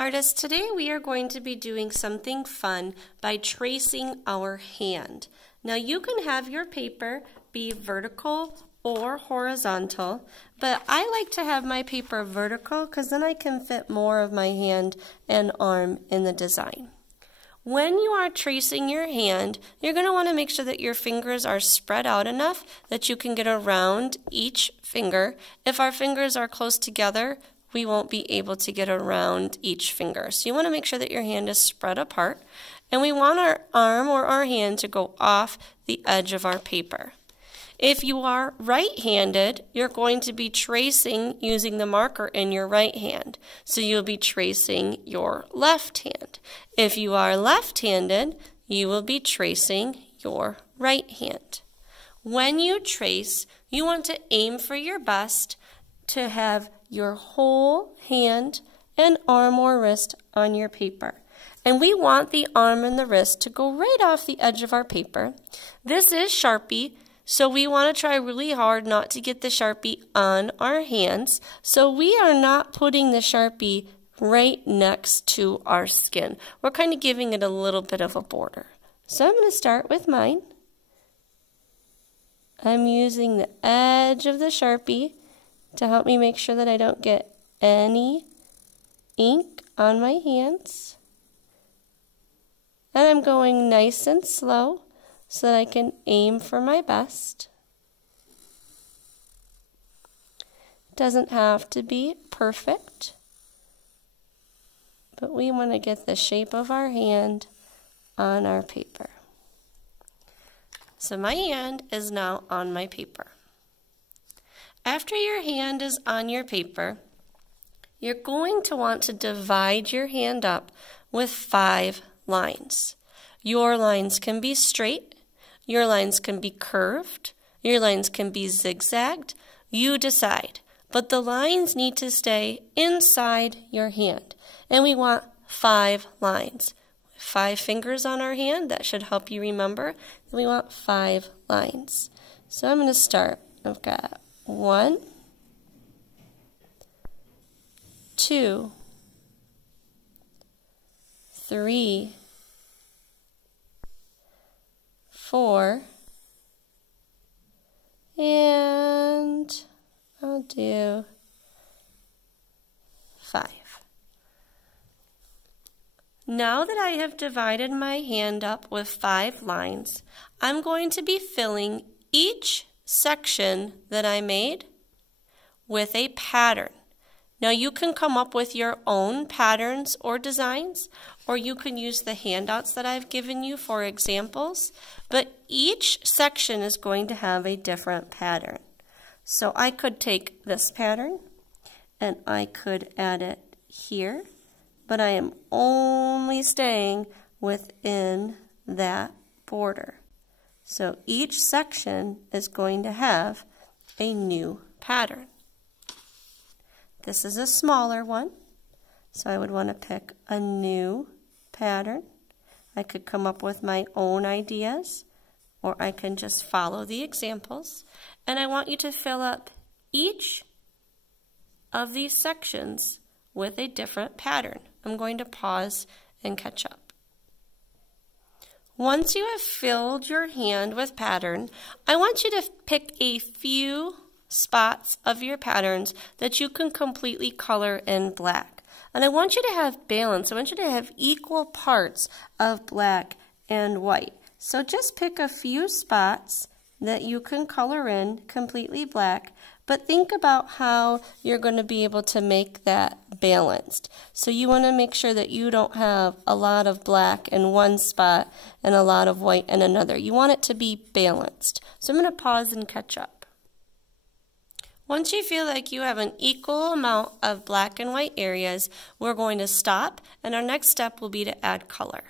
Artists, today we are going to be doing something fun by tracing our hand. Now you can have your paper be vertical or horizontal, but I like to have my paper vertical because then I can fit more of my hand and arm in the design. When you are tracing your hand, you're going to want to make sure that your fingers are spread out enough that you can get around each finger. If our fingers are close together, we won't be able to get around each finger. So you want to make sure that your hand is spread apart, and we want our arm or our hand to go off the edge of our paper. If you are right-handed, you're going to be tracing using the marker in your right hand. So you'll be tracing your left hand. If you are left-handed, you will be tracing your right hand. When you trace, you want to aim for your best to have your whole hand and arm or wrist on your paper. And we want the arm and the wrist to go right off the edge of our paper. This is Sharpie, so we want to try really hard not to get the Sharpie on our hands. So we are not putting the Sharpie right next to our skin. We're kind of giving it a little bit of a border. So I'm going to start with mine. I'm using the edge of the Sharpie to help me make sure that I don't get any ink on my hands. And I'm going nice and slow so that I can aim for my best. It doesn't have to be perfect, but we want to get the shape of our hand on our paper. So my hand is now on my paper. After your hand is on your paper, you're going to want to divide your hand up with 5 lines. Your lines can be straight, your lines can be curved, your lines can be zigzagged. You decide. But the lines need to stay inside your hand. And we want 5 lines. 5 fingers on our hand, that should help you remember. And we want 5 lines. So I'm going to start. I've got 1, 2, 3, 4, and I'll do 5. Now that I have divided my hand up with 5 lines, I'm going to be filling each section that I made with a pattern. Now you can come up with your own patterns or designs, or you can use the handouts that I've given you for examples, but each section is going to have a different pattern. So I could take this pattern and I could add it here, but I am only staying within that border. So each section is going to have a new pattern. This is a smaller one, so I would want to pick a new pattern. I could come up with my own ideas, or I can just follow the examples. And I want you to fill up each of these sections with a different pattern. I'm going to pause and catch up. Once you have filled your hand with pattern, I want you to pick a few spots of your patterns that you can completely color in black. And I want you to have balance. I want you to have equal parts of black and white. So just pick a few spots that you can color in completely black, but think about how you're going to be able to make that balanced. So you want to make sure that you don't have a lot of black in one spot and a lot of white in another. You want it to be balanced. So I'm going to pause and catch up. Once you feel like you have an equal amount of black and white areas, we're going to stop, and our next step will be to add color.